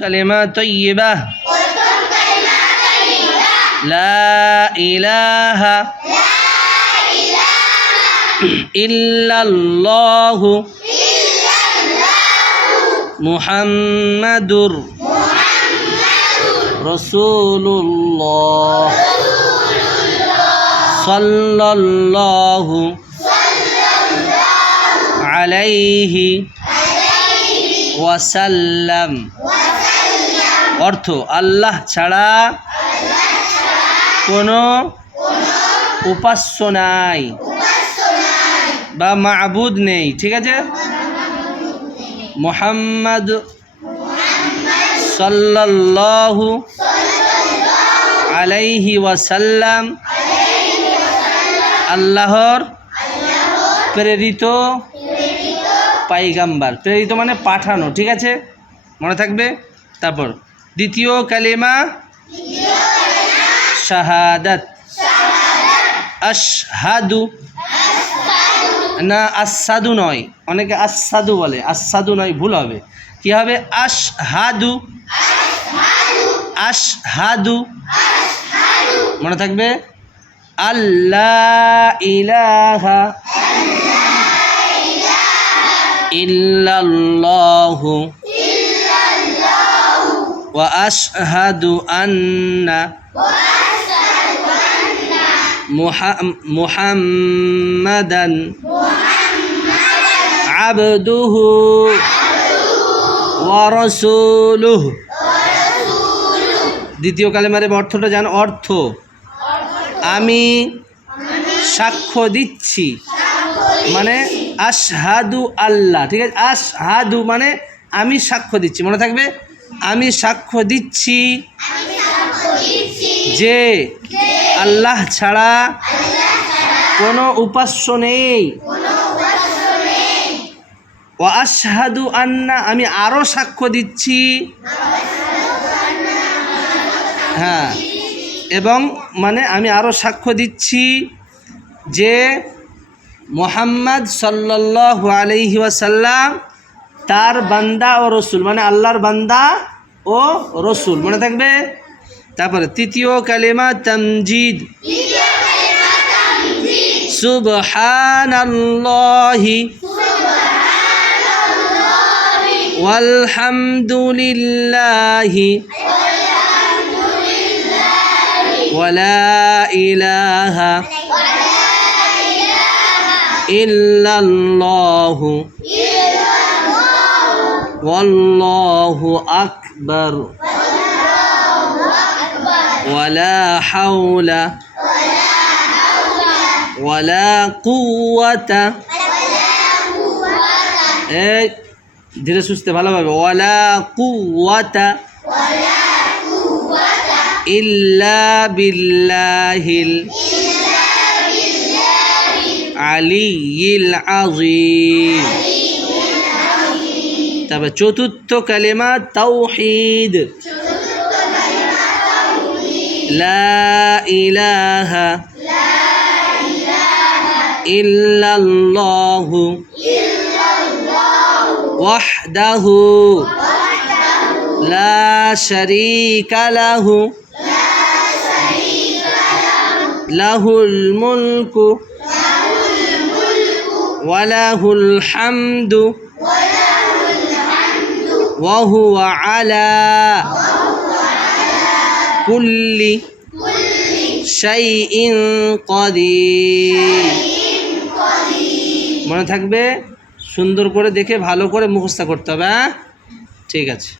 কালিমা তাইয়্যিবা লা ইলাহা ইল্লাল্লাহু মুহাম্মাদুর রাসূলুল্লাহ সাল্লাল্লাহু আলাইহি ওয়াসাল্লাম। অর্থ আল্লাহ ছাড়া কোনো উপাস্য নাই বা মাবুদ নেই। ঠিক আছে, মুহাম্মদ সাল্লাল্লাহু আলাইহি ওয়াসাল্লাম আল্লাহর প্রেরিত পাইগাম্বার। প্রেরিত মানে পাঠানো। ঠিক আছে, মনে থাকবে। তারপর দ্বিতীয় কালিমা শাহাদাত। আশহাদু না আসাদু নয়, অনেকে আসাদু বলে, আসাদু নয়, ভুল হবে। কি হবে? আশহাদু। আশহাদু মনে থাকবে। আল্লাহ ইলাহা ইল্লাল্লাহু ওয়া আশহাদু আন্না মুহাম্মাদান আবদুহু ওয়া রাসূলুহু। দ্বিতীয় কালেমার অর্থটা জানো? অর্থ আমি সাক্ষ্য দিচ্ছি, মানে আশহাদু আল্লাহ। ঠিক আছে, আশহাদু মানে আমি সাক্ষ্য দিচ্ছি। মনে থাকবে, আমি সাক্ষ্য দিচ্ছি যে আল্লাহ ছাড়া কোনো উপাস্য নেই। ওয়া আশহাদু আন্না আমি আরও সাক্ষ্য দিচ্ছি, হ্যাঁ, এবং মানে আমি আরও সাক্ষ্য দিচ্ছি যে মুহাম্মদ সাল্লাল্লাহু আলাইহি ওয়াসাল্লাম তার বান্দা ও রসুল, মানে আল্লাহর বান্দা ও রসুল। মনে থাকবে। তারপরে তৃতীয় কালিমা তামজিদ। সুবহানাল্লাহি ওয়ালহামদুলিল্লাহি ওয়ালা ইলাহা ইল্লাল্লাহু ওয়াল্লাহু আকবার ওয়ালা হাওলা ওয়ালা কুওয়াতা। এই ধীরে সুস্থে ভালোভাবে। ওয়ালা কুওয়াতা ইল্লা বিল্লাহিল আলিয়্যিল আযীম। তারপর চতুর্থ কালিমা তাওহীদ। লা ইলাহা ইল্লাল্লাহু ওয়াহদাহু লা শারীকা লাহু লাহুল মুলকু ওয়া লাহুল হামদু ওয়া হুয়া আলা কুল্লি শাইইন কাদির। মনে থাকবে, সুন্দর করে দেখে ভালো করে মুখস্থ করতে হবে। ঠিক আছে।